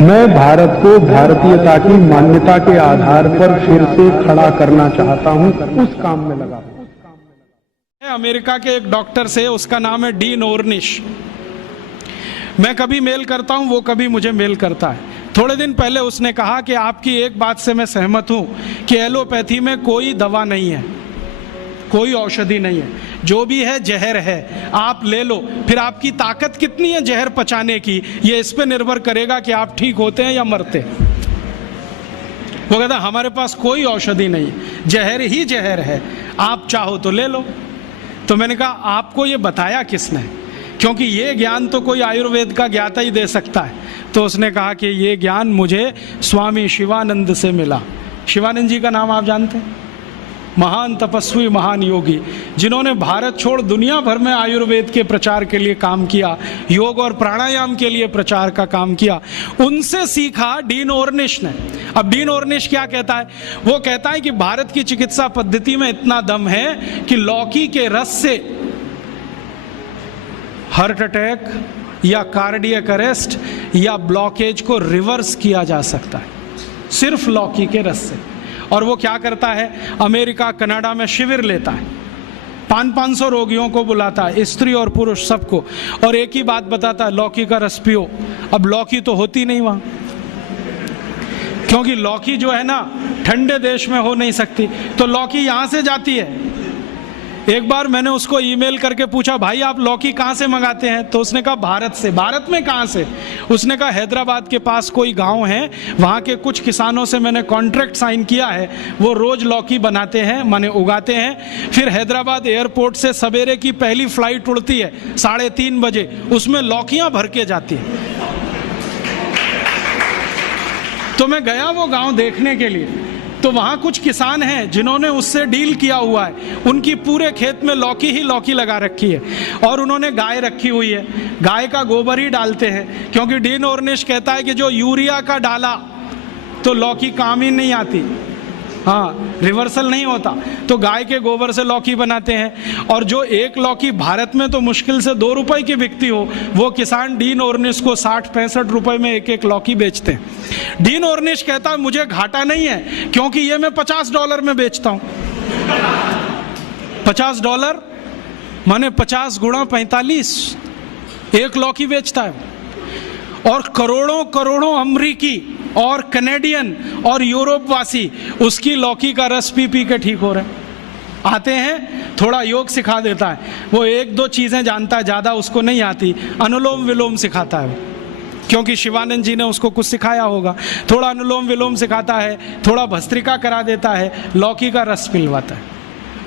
मैं भारत को भारतीयता की मान्यता के आधार पर फिर से खड़ा करना चाहता हूं, उस काम में लगा हूं। अमेरिका के एक डॉक्टर से, उसका नाम है डीन ऑर्निश। मैं कभी मेल करता हूं, वो कभी मुझे मेल करता है। थोड़े दिन पहले उसने कहा कि आपकी एक बात से मैं सहमत हूं कि एलोपैथी में कोई दवा नहीं है, कोई औषधि नहीं है, जो भी है जहर है, आप ले लो। फिर आपकी ताकत कितनी है जहर पचाने की, ये इस पे निर्भर करेगा कि आप ठीक होते हैं या मरते हैं। वो कहता हमारे पास कोई औषधि नहीं है, जहर ही जहर है, आप चाहो तो ले लो। तो मैंने कहा आपको ये बताया किसने, क्योंकि ये ज्ञान तो कोई आयुर्वेद का ज्ञाता ही दे सकता है। तो उसने कहा कि ये ज्ञान मुझे स्वामी शिवानंद से मिला। शिवानंद जी का नाम आप जानते हैं? महान तपस्वी, महान योगी, जिन्होंने भारत छोड़ दुनिया भर में आयुर्वेद के प्रचार के लिए काम किया, योग और प्राणायाम के लिए प्रचार का काम किया। उनसे सीखा डीन ऑर्निश ने। अब डीन ऑर्निश क्या कहता है? वो कहता है कि भारत की चिकित्सा पद्धति में इतना दम है कि लौकी के रस से हार्ट अटैक या कार्डियक अरेस्ट या ब्लॉकेज को रिवर्स किया जा सकता है, सिर्फ लौकी के रस से। और वो क्या करता है, अमेरिका कनाडा में शिविर लेता है, 500 रोगियों को बुलाता है, स्त्री और पुरुष सबको, और एक ही बात बताता है, लौकी का रस पियो। अब लौकी तो होती नहीं वहाँ, क्योंकि लौकी जो है ना ठंडे देश में हो नहीं सकती, तो लौकी यहाँ से जाती है। एक बार मैंने उसको ईमेल करके पूछा, भाई आप लौकी कहाँ से मंगाते हैं? तो उसने कहा भारत से। भारत में कहाँ से? उसने कहा हैदराबाद के पास कोई गांव है, वहाँ के कुछ किसानों से मैंने कॉन्ट्रैक्ट साइन किया है, वो रोज लौकी बनाते हैं, माने उगाते हैं। फिर हैदराबाद एयरपोर्ट से सवेरे की पहली फ्लाइट उड़ती है 3:30 बजे, उसमें लौकियाँ भर के जाती है। तो मैं गया वो गाँव देखने के लिए, तो वहाँ कुछ किसान हैं जिन्होंने उससे डील किया हुआ है, उनकी पूरे खेत में लौकी ही लौकी लगा रखी है, और उन्होंने गाय रखी हुई है, गाय का गोबर ही डालते हैं, क्योंकि डीन ऑर्निश कहता है कि जो यूरिया का डाला तो लौकी काम ही नहीं आती, हाँ रिवर्सल नहीं होता, तो गाय के गोबर से लौकी बनाते हैं। और जो एक लौकी भारत में तो मुश्किल से 2 रुपए की बिकती हो, वो किसान डीन ऑर्निश को 60-65 रुपए में एक लौकी बेचते हैं। डीन ऑर्निश कहता है मुझे घाटा नहीं है, क्योंकि ये मैं $50 में बेचता हूँ। $50 माने 50 गुणा 45, एक लौकी बेचता है। और करोड़ों करोड़ों अमरीकी और कनेडियन और यूरोप वासी उसकी लौकी का रस पी पी के ठीक हो रहे हैं। आते हैं, थोड़ा योग सिखा देता है, वो 1-2 चीज़ें जानता है, ज़्यादा उसको नहीं आती, अनुलोम विलोम सिखाता है, क्योंकि शिवानंद जी ने उसको कुछ सिखाया होगा। थोड़ा अनुलोम विलोम सिखाता है, थोड़ा भस्त्रिका करा देता है, लौकी का रस पिलवाता है,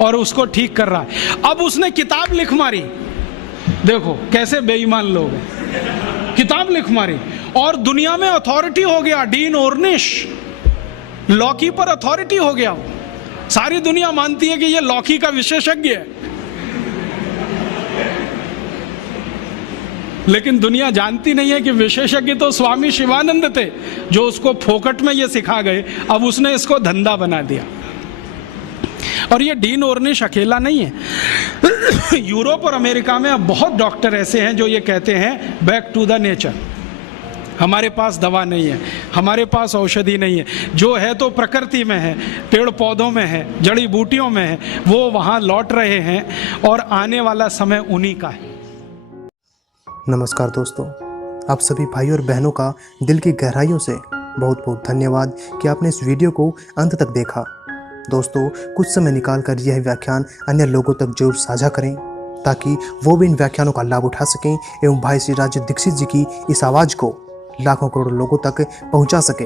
और उसको ठीक कर रहा है। अब उसने किताब लिख मारी, देखो कैसे बेईमान लोग हैं, किताब लिख मारी और दुनिया में अथॉरिटी हो गया। डीन ऑर्निश लौकी पर अथॉरिटी हो गया, सारी दुनिया मानती है कि ये लौकी का विशेषज्ञ है। लेकिन दुनिया जानती नहीं है कि विशेषज्ञ तो स्वामी शिवानंद थे, जो उसको फोकट में ये सिखा गए, अब उसने इसको धंधा बना दिया। और ये डीन ऑर्निश अकेला नहीं है, यूरोप और अमेरिका में अब बहुत डॉक्टर ऐसे हैं जो ये कहते हैं बैक टू द नेचर, हमारे पास दवा नहीं है, हमारे पास औषधि नहीं है, जो है तो प्रकृति में है, पेड़ पौधों में है, जड़ी बूटियों में है, वो वहाँ लौट रहे हैं और आने वाला समय उन्हीं का है। नमस्कार दोस्तों, आप सभी भाई और बहनों का दिल की गहराइयों से बहुत बहुत धन्यवाद कि आपने इस वीडियो को अंत तक देखा। दोस्तों, कुछ समय निकालकर यह व्याख्यान अन्य लोगों तक जरूर साझा करें, ताकि वो भी इन व्याख्यानों का लाभ उठा सकें एवं भाई श्री राज दीक्षित जी की इस आवाज़ को लाखों करोड़ों लोगों तक पहुंचा सके।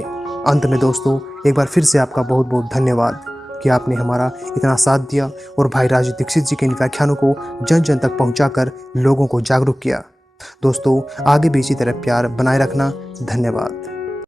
अंत में दोस्तों, एक बार फिर से आपका बहुत बहुत धन्यवाद कि आपने हमारा इतना साथ दिया और भाई राज दीक्षित जी के इन व्याख्यानों को जन जन तक पहुंचाकर लोगों को जागरूक किया। दोस्तों, आगे भी इसी तरह प्यार बनाए रखना। धन्यवाद।